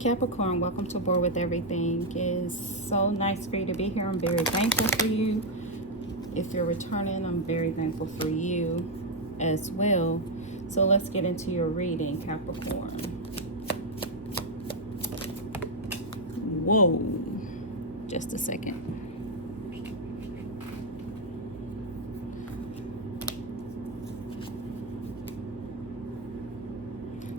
Capricorn, welcome to Board with Everything. It's so nice for you to be here. I'm very thankful for you. If you're returning, I'm very thankful for you as well. So let's get into your reading, Capricorn. Whoa. Just a second.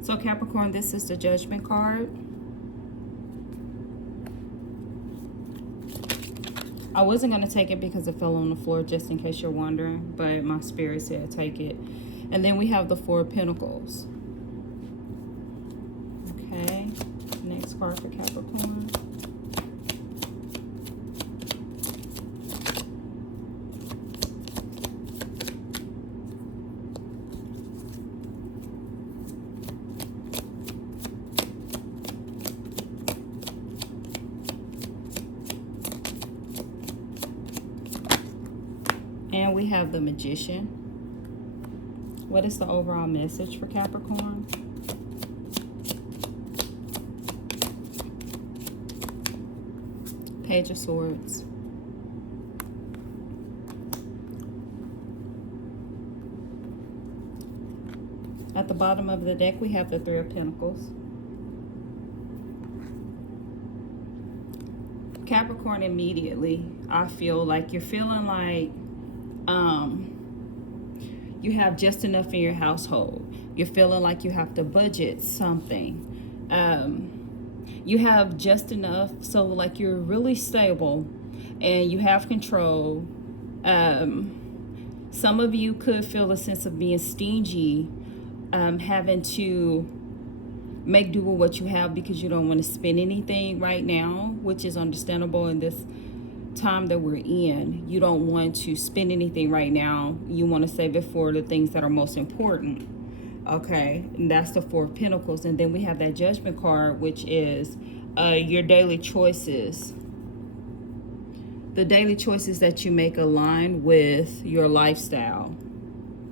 So Capricorn, this is the Judgment card. I wasn't going to take it because it fell on the floor, just in case you're wondering, but my spirit said take it. And then we have the Four of Pentacles. Okay, next card for Capricorn. And we have the Magician. What is the overall message for Capricorn? Page of Swords. At the bottom of the deck, we have the Three of Pentacles. Capricorn, immediately, I feel like you're feeling like you have just enough in your household. You're feeling like you have to budget something. You have just enough, so like you're really stable and you have control. Some of you could feel a sense of being stingy, having to make do with what you have because you don't want to spend anything right now, which is understandable in this time that we're in. You don't want to spend anything right now. You want to save it for the things that are most important. Okay, and that's the Four of Pentacles. And then we have that Judgment card, which is your daily choices. The daily choices that you make align with your lifestyle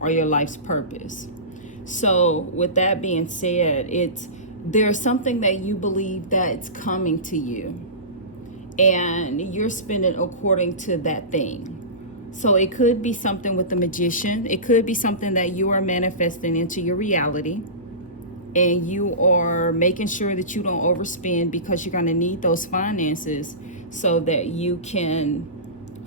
or your life's purpose. So with that being said, there's something that you believe that's coming to you, and you're spending according to that thing. So it could be something with the Magician. It could be something that you are manifesting into your reality, and you are making sure that you don't overspend because you're going to need those finances so that you can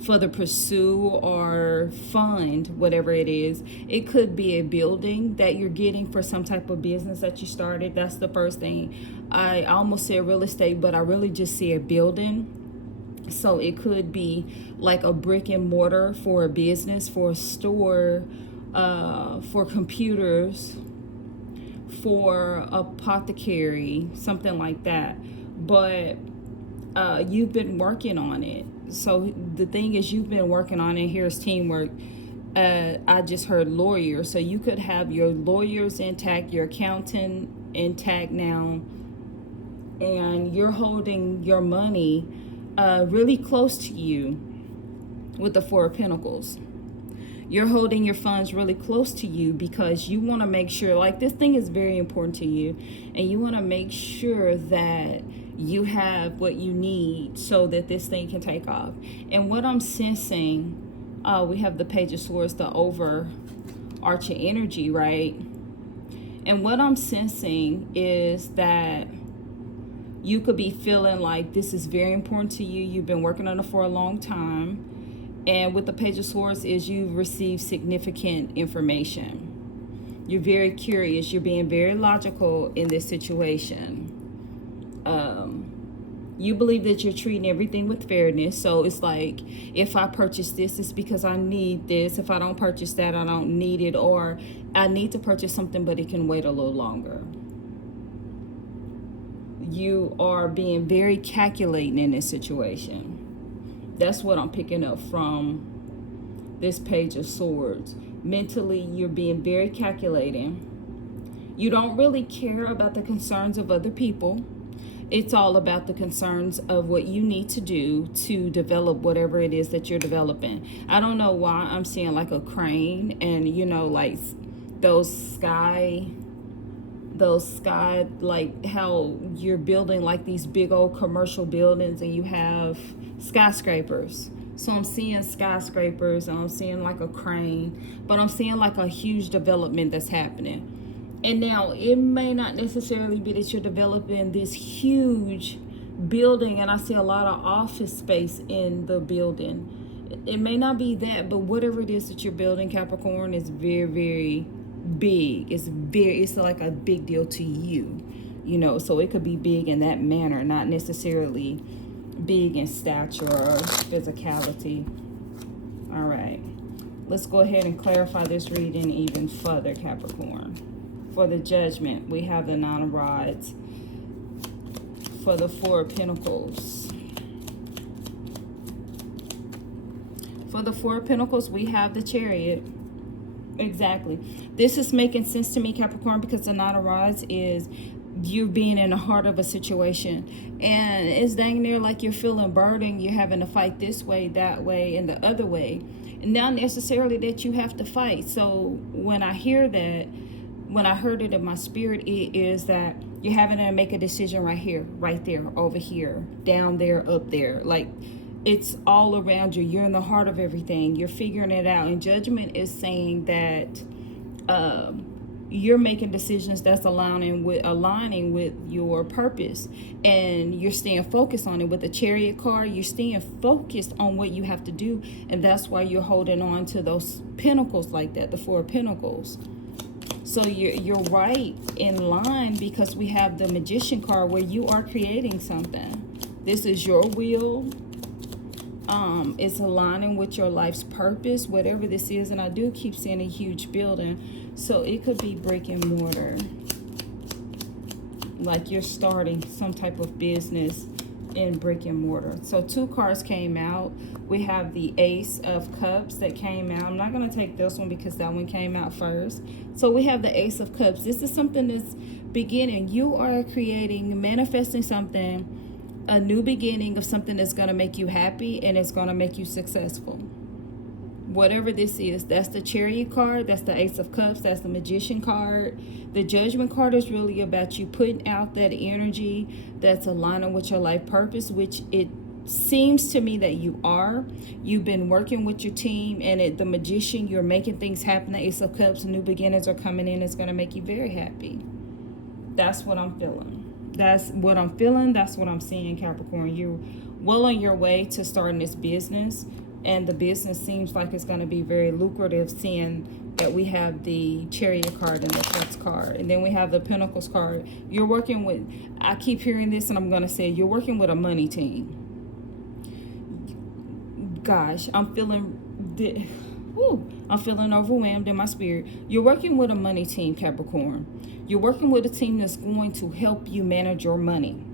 further pursue or fund whatever it is. It could be a building that you're getting for some type of business that you started. That's the first thing. I almost said real estate, but I really just see a building. So it could be like a brick and mortar for a business, for a store, for computers, for apothecary, something like that. But you've been working on it. So the thing is, you've been working on it. Here's teamwork. I just heard lawyer. So you could have your lawyers intact, your accountant intact now, and you're holding your money really close to you with the Four of Pentacles. You're holding your funds really close to you because you want to make sure, like, this thing is very important to you, and you want to make sure that you have what you need so that this thing can take off. And what I'm sensing, we have the Page of Swords, the overarching energy, right? And what I'm sensing is that you could be feeling like this is very important to you. You've been working on it for a long time. And with the Page of Swords is you've received significant information. You're very curious. You're being very logical in this situation. You believe that you're treating everything with fairness. So it's like, if I purchase this, it's because I need this. If I don't purchase that, I don't need it. Or I need to purchase something, but it can wait a little longer. You are being very calculating in this situation. That's what I'm picking up from this Page of Swords. Mentally, you're being very calculating. You don't really care about the concerns of other people. It's all about the concerns of what you need to do to develop whatever it is that you're developing. I don't know why I'm seeing like a crane and, you know, like those sky those sky, like how you're building like these big old commercial buildings and you have skyscrapers. So I'm seeing skyscrapers and I'm seeing like a crane, but I'm seeing like a huge development that's happening. And now it may not necessarily be that you're developing this huge building and I see a lot of office space in the building. It may not be that, but whatever it is that you're building, Capricorn, is very, very big. It's like a big deal to you, you know. So it could be big in that manner, not necessarily big in stature or physicality. All right, let's go ahead and clarify this reading even further, Capricorn. For the Judgment, we have the Nine of Rods. For the Four of Pentacles. For the Four of Pentacles, we have the Chariot. Exactly. This is making sense to me, Capricorn, because the Nine of Rods is you being in the heart of a situation. And it's dang near like you're feeling burdened. You're having to fight this way, that way, and the other way. And not necessarily that you have to fight. So when I hear that, when I heard it in my spirit, it is that you're having to make a decision right here, right there, over here, down there, up there. Like, it's all around you. You're in the heart of everything. You're figuring it out. And Judgment is saying that you're making decisions that's aligning with your purpose. And you're staying focused on it. With the Chariot card, you're staying focused on what you have to do. And that's why you're holding on to those pentacles like that, the Four of Pentacles. So you're right in line, because we have the Magician card where you are creating something. This is your will. It's aligning with your life's purpose, whatever this is. And I do keep seeing a huge building. So it could be brick and mortar. Like you're starting some type of business in brick and mortar. So two cards came out. We have the Ace of Cups that came out. I'm not going to take this one because that one came out first. So we have the Ace of Cups. This is something that's beginning. You are creating, manifesting something, a new beginning of something that's going to make you happy and it's going to make you successful. Whatever this is, that's the Chariot card, that's the Ace of Cups, that's the Magician card. The Judgment card is really about you putting out that energy that's aligning with your life purpose, which it seems to me that you are. You've been working with your team, and the Magician, you're making things happen. The Ace of Cups, new beginnings are coming in. It's going to make you very happy. That's what I'm feeling. That's what I'm feeling. That's what I'm seeing, Capricorn. You're well on your way to starting this business. And the business seems like it's going to be very lucrative, seeing that we have the Chariot card and the Cups card. And then we have the Pentacles card. You're working with, I keep hearing this and I'm going to say, you're working with a money team. Gosh, I'm feeling overwhelmed in my spirit. You're working with a money team, Capricorn. You're working with a team that's going to help you manage your money.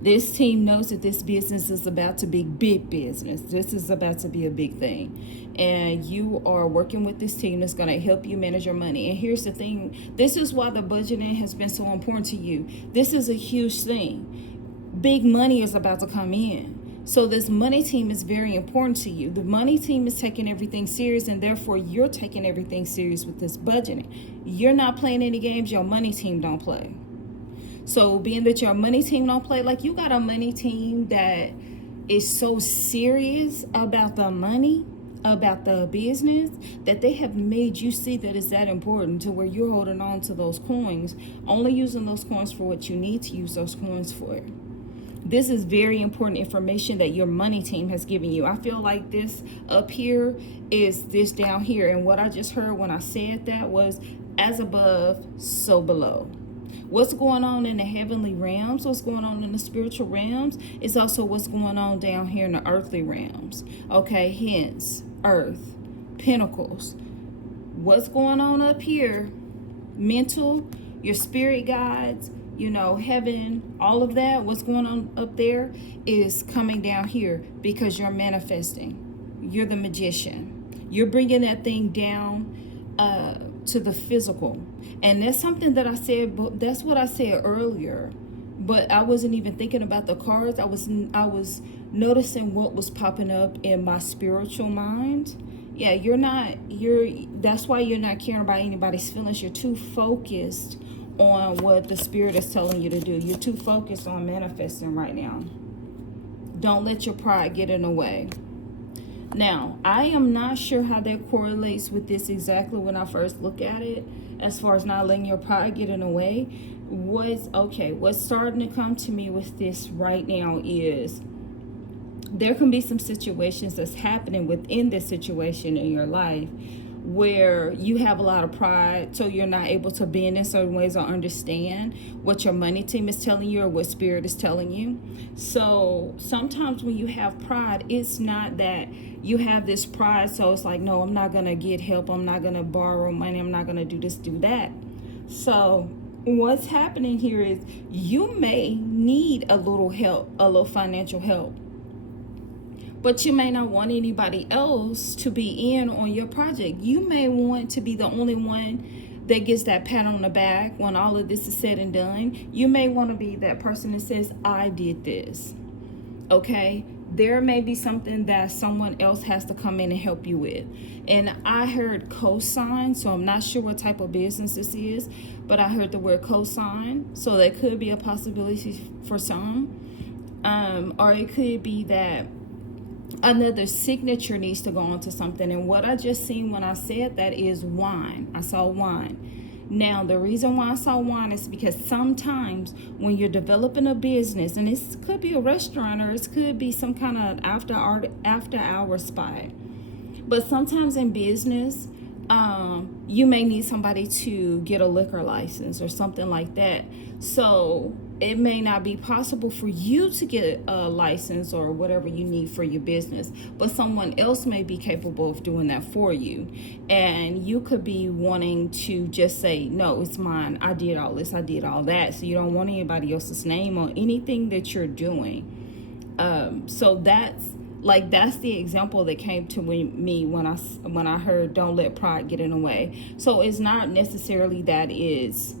This team knows that this business is about to be big business. This is about to be a big thing. And you are working with this team that's going to help you manage your money. And here's the thing. This is why the budgeting has been so important to you. This is a huge thing. Big money is about to come in. So this money team is very important to you. The money team is taking everything serious, and therefore you're taking everything serious with this budgeting. You're not playing any games. Your money team don't play. So being that your money team don't play, like you got a money team that is so serious about the money, about the business, that they have made you see that it's that important to where you're holding on to those coins, only using those coins for what you need to use those coins for. This is very important information that your money team has given you. I feel like this up here is this down here. And what I just heard when I said that was, as above, so below. What's going on in the heavenly realms, what's going on in the spiritual realms, is also what's going on down here in the earthly realms. Okay, hence, earth, pentacles. What's going on up here, mental, your spirit guides, you know, heaven, all of that, what's going on up there is coming down here because you're manifesting. You're the magician. You're bringing that thing down to the physical. And that's something that I said, but that's what I said earlier. But I wasn't even thinking about the cards. I was noticing what was popping up in my spiritual mind. Yeah, that's why you're not caring about anybody's feelings. You're too focused on what the Spirit is telling you to do. You're too focused on manifesting right now. Don't let your pride get in the way. Now, I am not sure how that correlates with this exactly when I first look at it, as far as not letting your pride get in the way. What's starting to come to me with this right now is there can be some situations that's happening within this situation in your life where you have a lot of pride, so you're not able to bend in certain ways or understand what your money team is telling you or what Spirit is telling you. So sometimes when you have pride, it's not that you have this pride, so it's like, no, I'm not going to get help, I'm not going to borrow money, I'm not going to do this, do that. So what's happening here is you may need a little help, a little financial help. But you may not want anybody else to be in on your project. You may want to be the only one that gets that pat on the back when all of this is said and done. You may want to be that person that says, I did this. Okay? There may be something that someone else has to come in and help you with. And I heard cosign, so I'm not sure what type of business this is, but I heard the word cosign, so that could be a possibility for some. Or it could be that another signature needs to go onto something. And what I just seen when I said that is wine. I saw wine. Now, the reason why I saw wine is because sometimes when you're developing a business, and this could be a restaurant or it could be some kind of after hour spot, but sometimes in business, you may need somebody to get a liquor license or something like that. So it may not be possible for you to get a license or whatever you need for your business, but someone else may be capable of doing that for you. And you could be wanting to just say, no, it's mine. I did all this. I did all that. So you don't want anybody else's name on anything that you're doing. So that's the example that came to me when I heard don't let pride get in the way. So it's not necessarily that is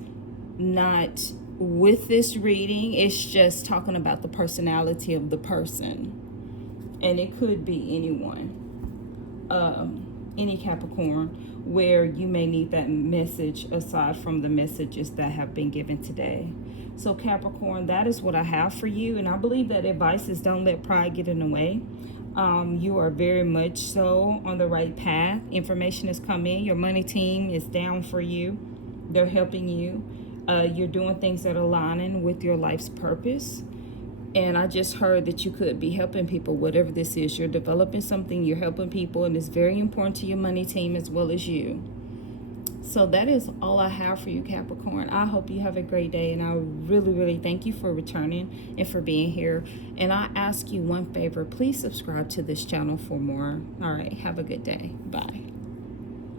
not with this reading, it's just talking about the personality of the person, and it could be anyone, any Capricorn, where you may need that message aside from the messages that have been given today. So Capricorn, that is what I have for you, and I believe that advice is don't let pride get in the way. You are very much so on the right path. Information has come in. Your money team is down for you. They're helping you. You're doing things that are aligning with your life's purpose. And I just heard that you could be helping people, whatever this is. You're developing something, you're helping people, and it's very important to your money team as well as you. So that is all I have for you, Capricorn. I hope you have a great day, and I really, really thank you for returning and for being here. And I ask you one favor, please subscribe to this channel for more. All right, have a good day. Bye.